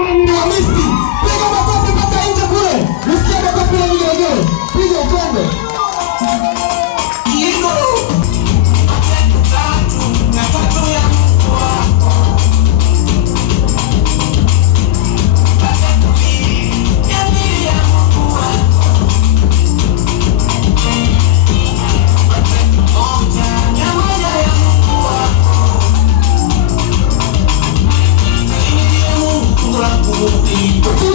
kama ni Hamisi. Piga makofi mpaka nje kule. Usikie makofi na vigelegele. Piga ukombe. Thank you.